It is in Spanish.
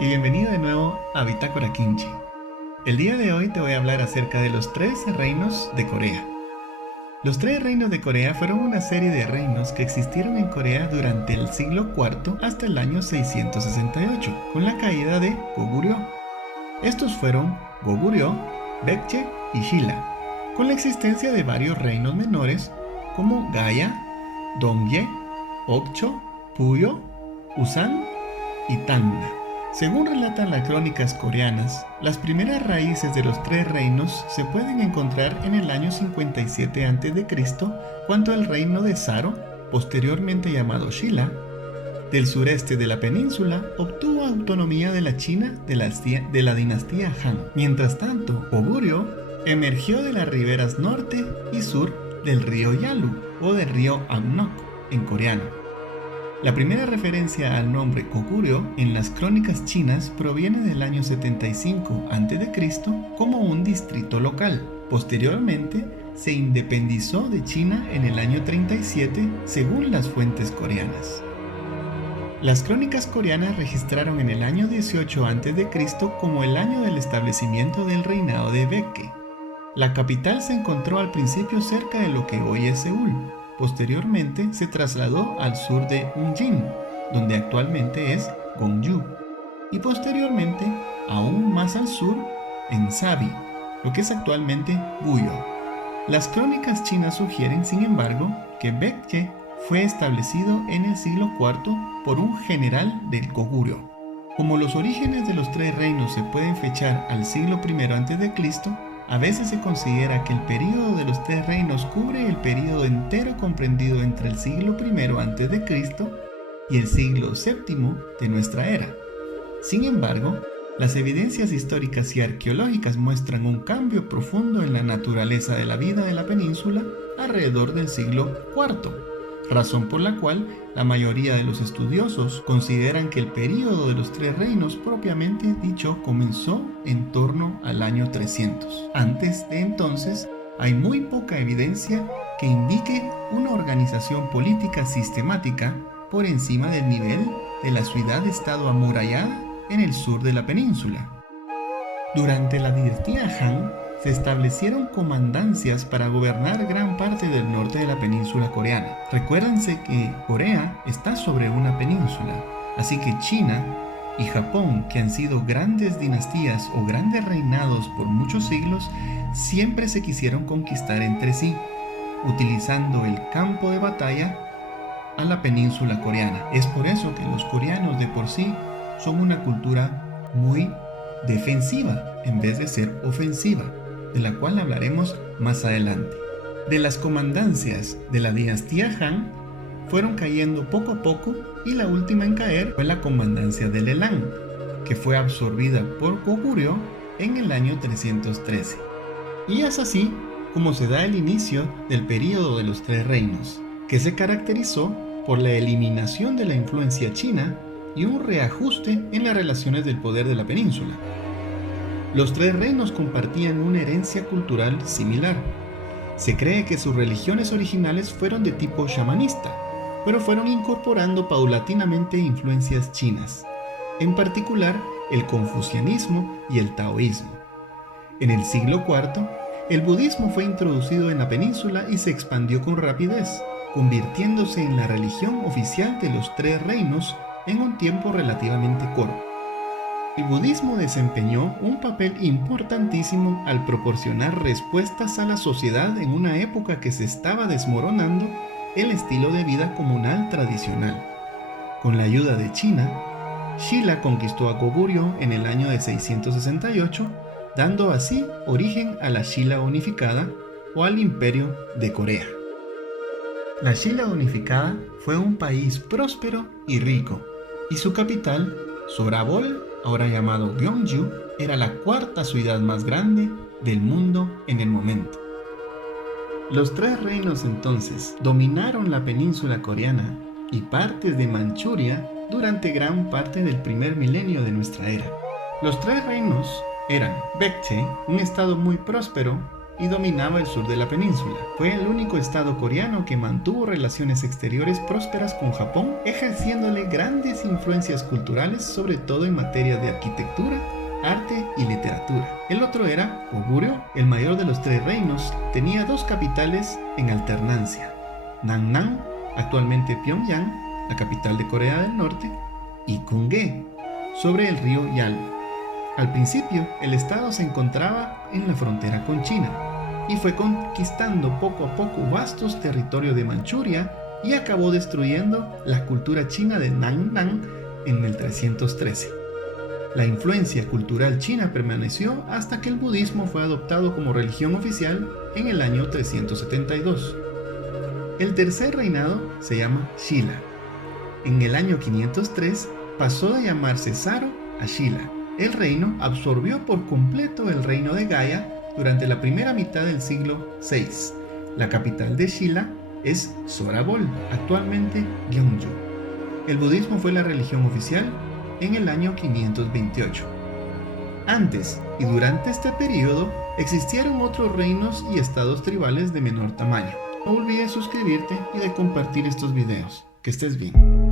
y bienvenido de nuevo a Bitácora Kimchi. El día de hoy te voy a hablar acerca de los 3 reinos de Corea. Los 3 reinos de Corea fueron una serie de reinos que existieron en Corea durante el siglo IV hasta el año 668, con la caída de Goguryeo. Estos fueron Goguryeo, Baekje y Shilla, con la existencia de varios reinos menores como Gaya, Dongye, Okcho, Puyo, Usan y Tangna. Según relatan las crónicas coreanas, las primeras raíces de los 3 reinos se pueden encontrar en el año 57 a.C., cuando el reino de Saro, posteriormente llamado Shilla, del sureste de la península, obtuvo autonomía de la China de la dinastía Han. Mientras tanto, Goguryeo emergió de las riberas norte y sur del río Yalu o del río Amnok en coreano. La primera referencia al nombre Goguryeo en las crónicas chinas proviene del año 75 a.C. como un distrito local. Posteriormente, se independizó de China en el año 37 según las fuentes coreanas. Las crónicas coreanas registraron en el año 18 a.C. como el año del establecimiento del reinado de Baekje. La capital se encontró al principio cerca de lo que hoy es Seúl. Posteriormente se trasladó al sur de Unjin, donde actualmente es Gongju, y posteriormente aún más al sur en Sabi, lo que es actualmente Guyo. Las crónicas chinas sugieren, sin embargo, que Baekje fue establecido en el siglo IV por un general del Goguryeo. Como los orígenes de los 3 reinos se pueden fechar al siglo I a.C., a veces se considera que el período de los 3 reinos cubre el período entero comprendido entre el siglo I a.C. y el siglo VII de nuestra era. Sin embargo, las evidencias históricas y arqueológicas muestran un cambio profundo en la naturaleza de la vida de la península alrededor del siglo IV, razón por la cual la mayoría de los estudiosos consideran que el período de los 3 reinos propiamente dicho comenzó en torno al año 300. Antes de entonces, hay muy poca evidencia que indique una organización política sistemática por encima del nivel de la ciudad-estado amurallada en el sur de la península. Durante la dinastía Han, se establecieron comandancias para gobernar gran parte del norte de la península coreana. Recuérdense que Corea está sobre una península, así que China y Japón, que han sido grandes dinastías o grandes reinados por muchos siglos, siempre se quisieron conquistar entre sí, utilizando el campo de batalla a la península coreana. Es por eso que los coreanos de por sí son una cultura muy defensiva en vez de ser ofensiva, de la cual hablaremos más adelante. De las comandancias de la dinastía Han fueron cayendo poco a poco y la última en caer fue la comandancia del Elan, que fue absorbida por Goguryeo en el año 313. Y es así como se da el inicio del período de los 3 reinos, que se caracterizó por la eliminación de la influencia china y un reajuste en las relaciones del poder de la península. Los 3 reinos compartían una herencia cultural similar. Se cree que sus religiones originales fueron de tipo shamanista, pero fueron incorporando paulatinamente influencias chinas, en particular el confucianismo y el taoísmo. En el siglo IV, el budismo fue introducido en la península y se expandió con rapidez, convirtiéndose en la religión oficial de los 3 reinos en un tiempo relativamente corto. El budismo desempeñó un papel importantísimo al proporcionar respuestas a la sociedad en una época que se estaba desmoronando el estilo de vida comunal tradicional. Con la ayuda de China, Shilla conquistó a Goguryeo en el año de 668, dando así origen a la Shilla unificada o al Imperio de Corea. La Shilla unificada fue un país próspero y rico, y su capital, Sorabol, ahora llamado Gyeongju, era la 4ª ciudad más grande del mundo en el momento. Los 3 reinos entonces dominaron la península coreana y partes de Manchuria durante gran parte del primer milenio de nuestra era. Los 3 reinos eran Baekje, un estado muy próspero y dominaba el sur de la península. Fue el único estado coreano que mantuvo relaciones exteriores prósperas con Japón, ejerciéndole grandes influencias culturales, sobre todo en materia de arquitectura, arte y literatura. El otro era Goguryeo. El mayor de los tres reinos tenía dos capitales en alternancia: Nangnan, actualmente Pyongyang, la capital de Corea del Norte, y Gumgae, sobre el río Yalu. Al principio, el estado se encontraba en la frontera con China y fue conquistando poco a poco vastos territorios de Manchuria y acabó destruyendo la cultura china de Nangnan en el 313. La influencia cultural china permaneció hasta que el budismo fue adoptado como religión oficial en el año 372. El tercer reinado se llama Shilla. En el año 503 pasó de llamarse Zaro a Shilla. El reino absorbió por completo el reino de Gaya durante la primera mitad del siglo VI. La capital de Shilla es Sorabol, actualmente Gyeongju. El budismo fue la religión oficial en el año 528. Antes y durante este periodo existieron otros reinos y estados tribales de menor tamaño. No olvides suscribirte y de compartir estos videos. Que estés bien.